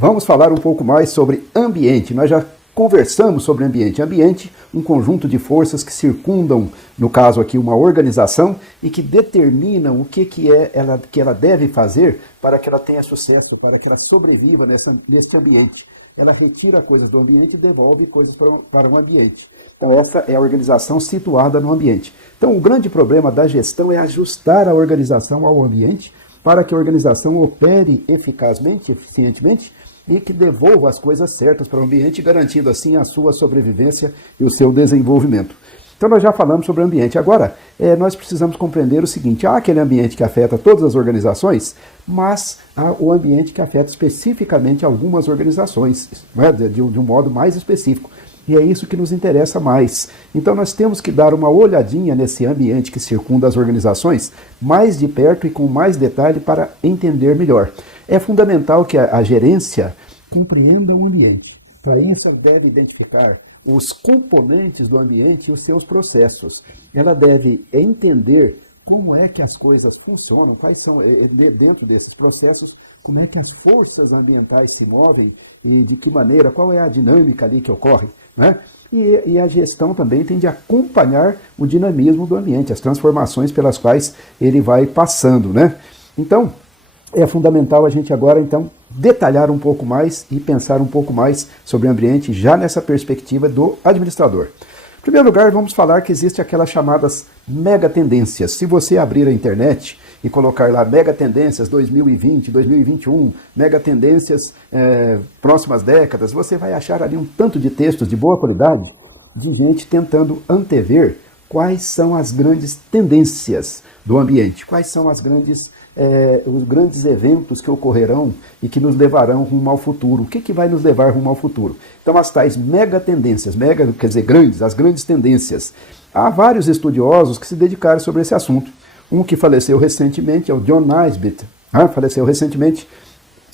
vamos falar um pouco mais sobre ambiente. Nós já conversamos sobre ambiente. Ambiente, um conjunto de forças que circundam, no caso aqui, uma organização e que determinam o que ela deve fazer para que ela tenha sucesso, para que ela sobreviva nesse ambiente. Ela retira coisas do ambiente e devolve coisas para o ambiente. Então essa é a organização situada no ambiente. Então o grande problema da gestão é ajustar a organização ao ambiente para que a organização opere eficazmente, eficientemente, e que devolva as coisas certas para o ambiente, garantindo assim a sua sobrevivência e o seu desenvolvimento. Então nós já falamos sobre o ambiente. Agora, nós precisamos compreender o seguinte: há aquele ambiente que afeta todas as organizações, mas há o ambiente que afeta especificamente algumas organizações, né, de um modo mais específico. E é isso que nos interessa mais. Então nós temos que dar uma olhadinha nesse ambiente que circunda as organizações mais de perto e com mais detalhe para entender melhor. É fundamental que a gerência compreenda o ambiente. Para isso, ela deve identificar os componentes do ambiente e os seus processos. Ela deve entender como é que as coisas funcionam, quais são, dentro desses processos, como é que as forças ambientais se movem e de que maneira, qual é a dinâmica ali que ocorre, né? E a gestão também tem de acompanhar o dinamismo do ambiente, as transformações pelas quais ele vai passando, né? Então, é fundamental a gente agora, então, detalhar um pouco mais e pensar um pouco mais sobre o ambiente já nessa perspectiva do administrador. Em primeiro lugar, vamos falar que existem aquelas chamadas megatendências. Se você abrir a internet e colocar lá megatendências 2020, 2021, megatendências próximas décadas, você vai achar ali um tanto de textos de boa qualidade de gente tentando antever quais são as grandes tendências do ambiente, quais são os grandes eventos que ocorrerão e que nos levarão rumo ao futuro. O que vai nos levar rumo ao futuro? Então, as tais megatendências, quer dizer grandes, as grandes tendências. Há vários estudiosos que se dedicaram sobre esse assunto. Um que faleceu recentemente é o John Naisbitt, faleceu recentemente,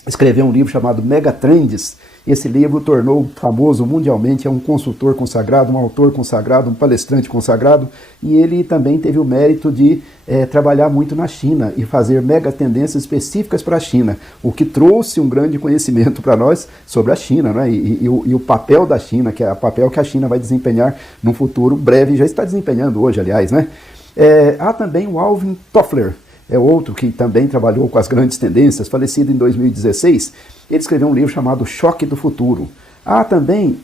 escreveu um livro chamado Megatrends. Esse livro tornou famoso mundialmente, é um consultor consagrado, um autor consagrado, um palestrante consagrado, e ele também teve o mérito de trabalhar muito na China e fazer megatendências específicas para a China, o que trouxe um grande conhecimento para nós sobre a China, né? E o papel da China, que é o papel que a China vai desempenhar num futuro breve, já está desempenhando hoje, aliás, né? Há também o Alvin Toffler, é outro que também trabalhou com as grandes tendências, falecido em 2016. Ele escreveu um livro chamado Choque do Futuro. Há também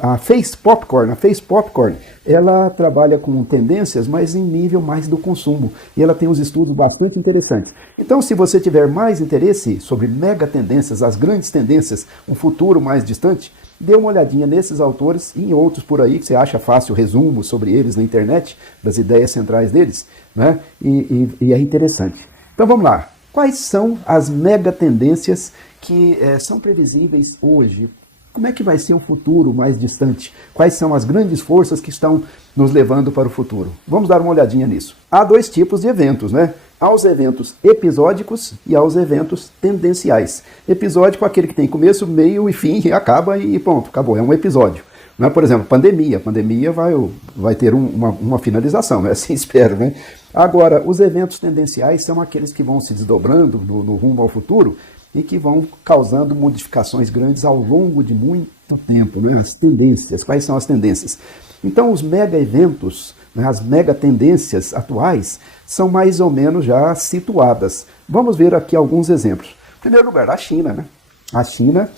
a Face Popcorn. A Face Popcorn, ela trabalha com tendências, mas em nível mais do consumo. E ela tem uns estudos bastante interessantes. Então, se você tiver mais interesse sobre mega tendências, as grandes tendências, um futuro mais distante, dê uma olhadinha nesses autores e em outros por aí, que você acha fácil resumo sobre eles na internet, das ideias centrais deles, né? E é interessante. Então vamos lá. Quais são as mega tendências que são previsíveis hoje? Como é que vai ser o futuro mais distante? Quais são as grandes forças que estão nos levando para o futuro? Vamos dar uma olhadinha nisso. Há dois tipos de eventos, né? Há os eventos episódicos e há os eventos tendenciais. Episódico é aquele que tem começo, meio e fim, e acaba e pronto, acabou, é um episódio. Não é, por exemplo, pandemia. Pandemia vai ter uma finalização, né? Assim espero, né? Agora, os eventos tendenciais são aqueles que vão se desdobrando no rumo ao futuro e que vão causando modificações grandes ao longo de muito tempo, né? As tendências, quais são as tendências? Então, os mega eventos, né, as mega tendências atuais, são mais ou menos já situadas. Vamos ver aqui alguns exemplos. Em primeiro lugar, a China, né? A China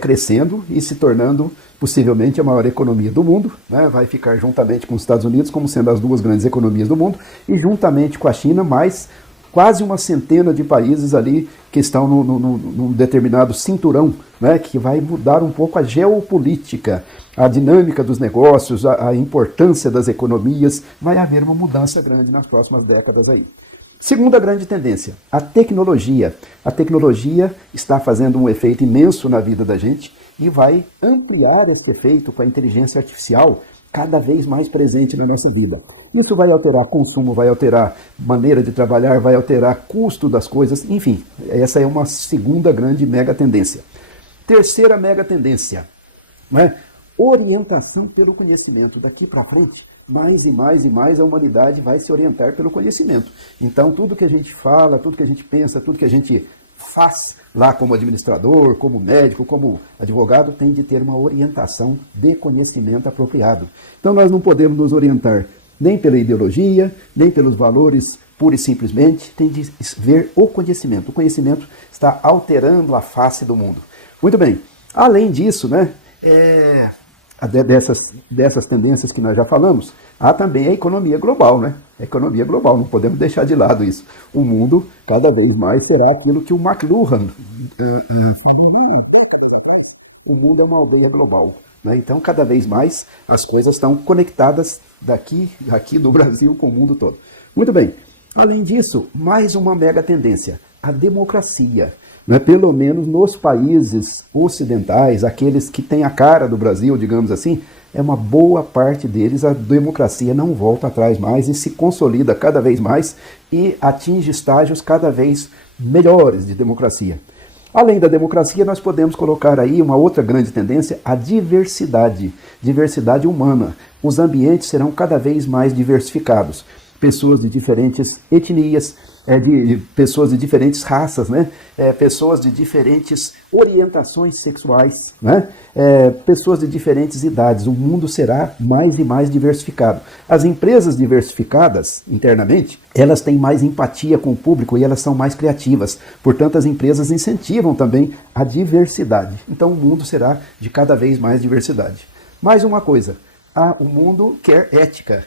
crescendo e se tornando possivelmente a maior economia do mundo, né? Vai ficar juntamente com os Estados Unidos como sendo as duas grandes economias do mundo, e juntamente com a China, mais quase uma centena de países ali que estão num determinado cinturão, né? Que vai mudar um pouco a geopolítica, a dinâmica dos negócios, a importância das economias. Vai haver uma mudança grande nas próximas décadas aí. Segunda grande tendência, a tecnologia. A tecnologia está fazendo um efeito imenso na vida da gente e vai ampliar esse efeito com a inteligência artificial cada vez mais presente na nossa vida. Isso vai alterar consumo, vai alterar maneira de trabalhar, vai alterar custo das coisas, enfim, essa é uma segunda grande mega tendência. Terceira mega tendência, né? Orientação pelo conhecimento. Daqui para frente, mais e mais e mais a humanidade vai se orientar pelo conhecimento. Então, tudo que a gente fala, tudo que a gente pensa, tudo que a gente faz lá como administrador, como médico, como advogado, tem de ter uma orientação de conhecimento apropriado. Então nós não podemos nos orientar nem pela ideologia, nem pelos valores pura e simplesmente, tem de ver o conhecimento. O conhecimento está alterando a face do mundo. Muito bem, além disso, né, dessas tendências que nós já falamos, há também a economia global, né? A economia global, não podemos deixar de lado isso. O mundo cada vez mais será aquilo que o McLuhan. O mundo é uma aldeia global, né? Então, cada vez mais as coisas estão conectadas aqui do Brasil com o mundo todo. Muito bem. Além disso, mais uma mega tendência, a democracia. Né? Pelo menos nos países ocidentais, aqueles que têm a cara do Brasil, digamos assim, é uma boa parte deles, a democracia não volta atrás mais e se consolida cada vez mais e atinge estágios cada vez melhores de democracia. Além da democracia, nós podemos colocar aí uma outra grande tendência, a diversidade, diversidade humana. Os ambientes serão cada vez mais diversificados. Pessoas de diferentes etnias, pessoas de diferentes raças, né? Pessoas de diferentes orientações sexuais, né? Pessoas de diferentes idades. O mundo será mais e mais diversificado. As empresas diversificadas internamente, elas têm mais empatia com o público e elas são mais criativas. Portanto, as empresas incentivam também a diversidade. Então, o mundo será de cada vez mais diversidade. Mais uma coisa. O mundo quer ética.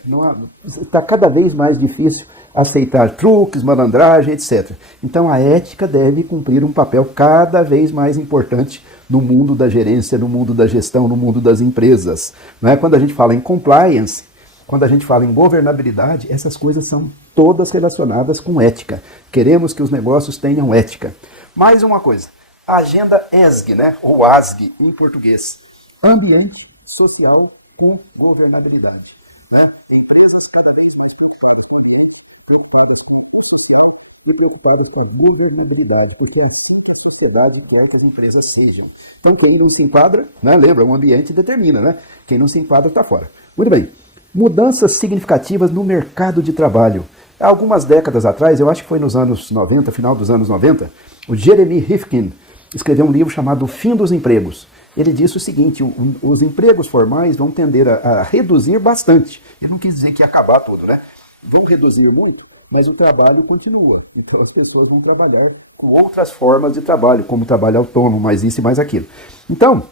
Está cada vez mais difícil aceitar truques, malandragem, etc. Então a ética deve cumprir um papel cada vez mais importante no mundo da gerência, no mundo da gestão, no mundo das empresas. Não é? Quando a gente fala em compliance, quando a gente fala em governabilidade, essas coisas são todas relacionadas com ética. Queremos que os negócios tenham ética. Mais uma coisa, a agenda ESG, né? Ou ASG em português. Ambiente social com governabilidade. Né? Empresas cada vez mais preocupadas com a governabilidade, porque a sociedade quer que as empresas sejam. Então, quem não se enquadra, né? Lembra, o ambiente determina, né? Quem não se enquadra está fora. Muito bem. Mudanças significativas no mercado de trabalho. Há algumas décadas atrás, eu acho que foi nos anos 90, final dos anos 90, o Jeremy Rifkin escreveu um livro chamado O Fim dos Empregos. Ele disse o seguinte, os empregos formais vão tender a reduzir bastante. Ele não quis dizer que ia acabar tudo, né? Vão reduzir muito, mas o trabalho continua. Então as pessoas vão trabalhar com outras formas de trabalho, como trabalho autônomo, mais isso e mais aquilo. Então,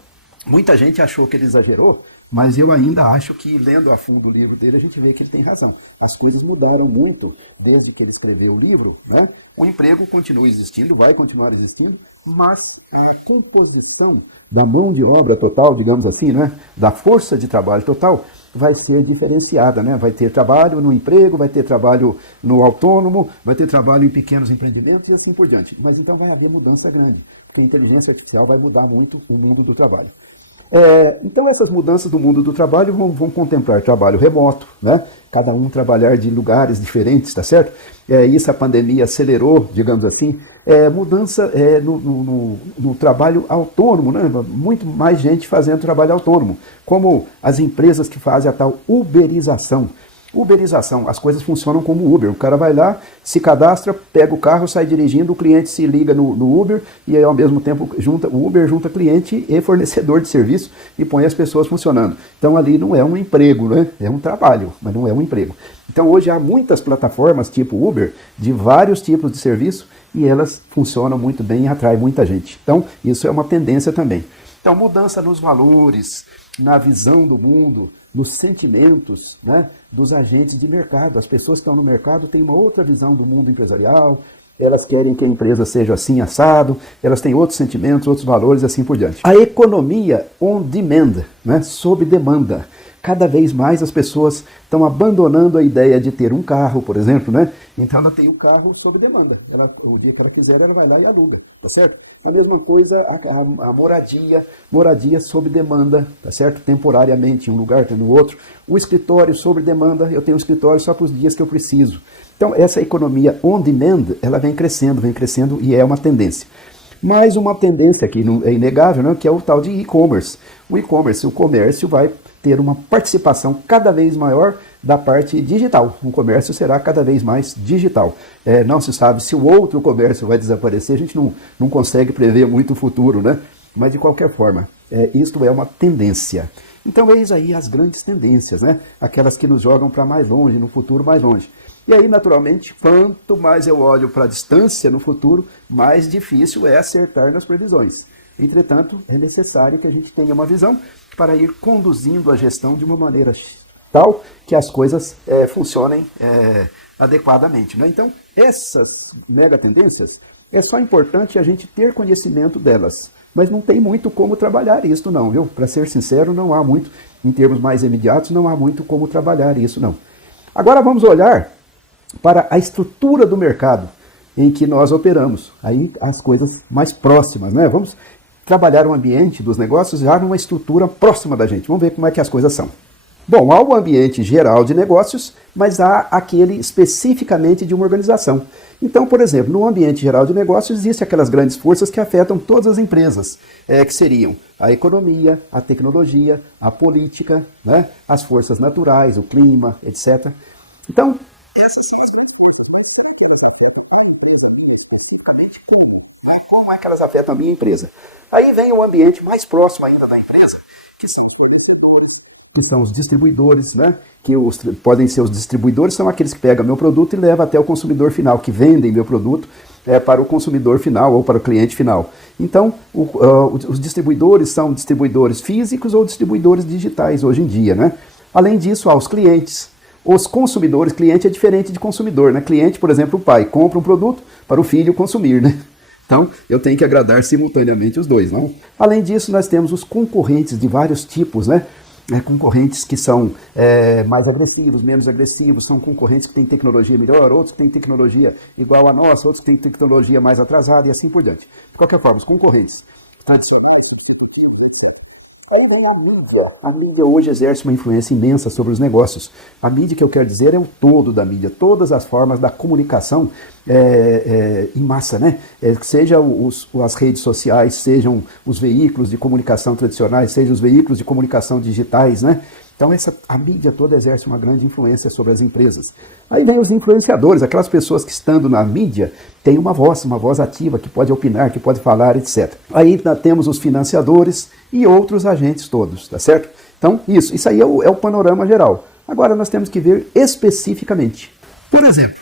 muita gente achou que ele exagerou, mas eu ainda acho que, lendo a fundo o livro dele, a gente vê que ele tem razão. As coisas mudaram muito desde que ele escreveu o livro, né? O emprego continua existindo, vai continuar existindo, mas a composição da mão de obra total, digamos assim, né? Da força de trabalho total, vai ser diferenciada, né? Vai ter trabalho no emprego, vai ter trabalho no autônomo, vai ter trabalho em pequenos empreendimentos e assim por diante. Mas então vai haver mudança grande, porque a inteligência artificial vai mudar muito o mundo do trabalho. Então essas mudanças do mundo do trabalho vão contemplar trabalho remoto, né? Cada um trabalhar de lugares diferentes, tá certo? Isso a pandemia acelerou, digamos assim, mudança no trabalho autônomo, né? Muito mais gente fazendo trabalho autônomo, como as empresas que fazem a tal uberização. Uberização, as coisas funcionam como Uber. O cara vai lá, se cadastra, pega o carro, sai dirigindo, o cliente se liga no Uber e aí, ao mesmo tempo o Uber junta cliente e fornecedor de serviço e põe as pessoas funcionando. Então ali não é um emprego, né? É um trabalho, mas não é um emprego. Então hoje há muitas plataformas tipo Uber, de vários tipos de serviço e elas funcionam muito bem e atraem muita gente. Então isso é uma tendência também. Então mudança nos valores, na visão do mundo, nos sentimentos, né, dos agentes de mercado. As pessoas que estão no mercado têm uma outra visão do mundo empresarial, elas querem que a empresa seja assim, assado, elas têm outros sentimentos, outros valores, assim por diante. A economia on demand, né, sob demanda. Cada vez mais as pessoas estão abandonando a ideia de ter um carro, por exemplo, né? Então ela tem um carro sob demanda. O dia que ela quiser, ela vai lá e aluga, tá certo? A mesma coisa a moradia sob demanda, tá certo? Temporariamente, em um lugar, tem no outro. O escritório sob demanda, eu tenho um escritório só para os dias que eu preciso. Então essa economia on demand, ela vem crescendo e é uma tendência. Mais uma tendência aqui, é inegável, né? Que é o tal de e-commerce. O e-commerce, o comércio vai ter uma participação cada vez maior da parte digital. O comércio será cada vez mais digital. Não se sabe se o outro comércio vai desaparecer, a gente não consegue prever muito o futuro, né? Mas de qualquer forma, isto é uma tendência. Então eis aí as grandes tendências, né? Aquelas que nos jogam para mais longe, no futuro mais longe. E aí, naturalmente, quanto mais eu olho para a distância no futuro, mais difícil é acertar nas previsões. Entretanto, é necessário que a gente tenha uma visão para ir conduzindo a gestão de uma maneira tal que as coisas funcionem adequadamente, né? Então, essas mega tendências, é só importante a gente ter conhecimento delas. Mas não tem muito como trabalhar isso não, viu? Para ser sincero, não há muito, em termos mais imediatos, não há muito como trabalhar isso não. Agora vamos olhar para a estrutura do mercado em que nós operamos. Aí as coisas mais próximas, né? Vamos trabalhar o ambiente dos negócios já numa estrutura próxima da gente. Vamos ver como é que as coisas são. Bom, há o ambiente geral de negócios, mas há aquele especificamente de uma organização. Então, por exemplo, no ambiente geral de negócios existem aquelas grandes forças que afetam todas as empresas, que seriam a economia, a tecnologia, a política, né? As forças naturais, o clima, etc. Então, essas são as como é que elas afetam a minha empresa. Aí vem o ambiente mais próximo ainda da empresa, que são os distribuidores, né? Podem ser os distribuidores, são aqueles que pegam meu produto e levam até o consumidor final, que vendem meu produto para o consumidor final ou para o cliente final. Então, os distribuidores são distribuidores físicos ou distribuidores digitais hoje em dia, né? Além disso, há os clientes. Os consumidores, cliente é diferente de consumidor, né? Cliente, por exemplo, o pai compra um produto para o filho consumir, né? Então, eu tenho que agradar simultaneamente os dois, não? Além disso, nós temos os concorrentes de vários tipos, né? Concorrentes que são mais agressivos, menos agressivos, são concorrentes que têm tecnologia melhor, outros que têm tecnologia igual a nossa, outros que têm tecnologia mais atrasada e assim por diante. De qualquer forma, os concorrentes tradicionais. A mídia hoje exerce uma influência imensa sobre os negócios. A mídia, que eu quero dizer, é o todo da mídia, todas as formas da comunicação em massa, né? Seja as redes sociais, sejam os veículos de comunicação tradicionais, sejam os veículos de comunicação digitais, né? Então a mídia toda exerce uma grande influência sobre as empresas. Aí vem os influenciadores, aquelas pessoas que estando na mídia têm uma voz ativa, que pode opinar, que pode falar, etc. Aí temos os financiadores e outros agentes todos, tá certo? Então isso aí é o panorama geral. Agora nós temos que ver especificamente. Por exemplo,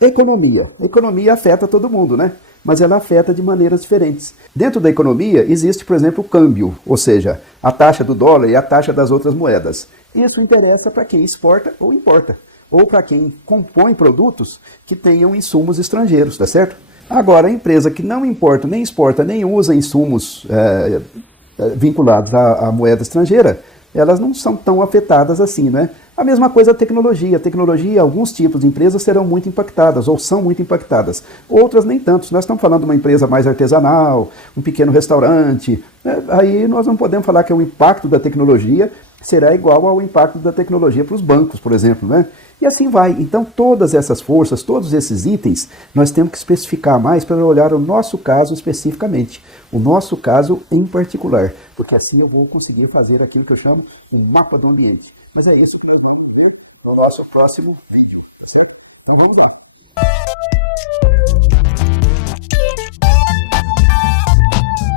economia. A economia afeta todo mundo, né? Mas ela afeta de maneiras diferentes. Dentro da economia existe, por exemplo, o câmbio, ou seja, a taxa do dólar e a taxa das outras moedas. Isso interessa para quem exporta ou importa, ou para quem compõe produtos que tenham insumos estrangeiros, tá certo? Agora, a empresa que não importa, nem exporta, nem usa insumos vinculados à moeda estrangeira, elas não são tão afetadas assim, né? A mesma coisa a tecnologia. A tecnologia, alguns tipos de empresas serão muito impactadas, ou são muito impactadas. Outras nem tanto. Se nós estamos falando de uma empresa mais artesanal, um pequeno restaurante, aí nós não podemos falar que o impacto da tecnologia será igual ao impacto da tecnologia para os bancos, por exemplo, né? E assim vai. Então, todas essas forças, todos esses itens, nós temos que especificar mais para olhar o nosso caso especificamente, o nosso caso em particular, porque assim eu vou conseguir fazer aquilo que eu chamo um mapa do ambiente. Mas é isso que nós vamos ver no nosso próximo vídeo. Tá certo? Então, vamos lá.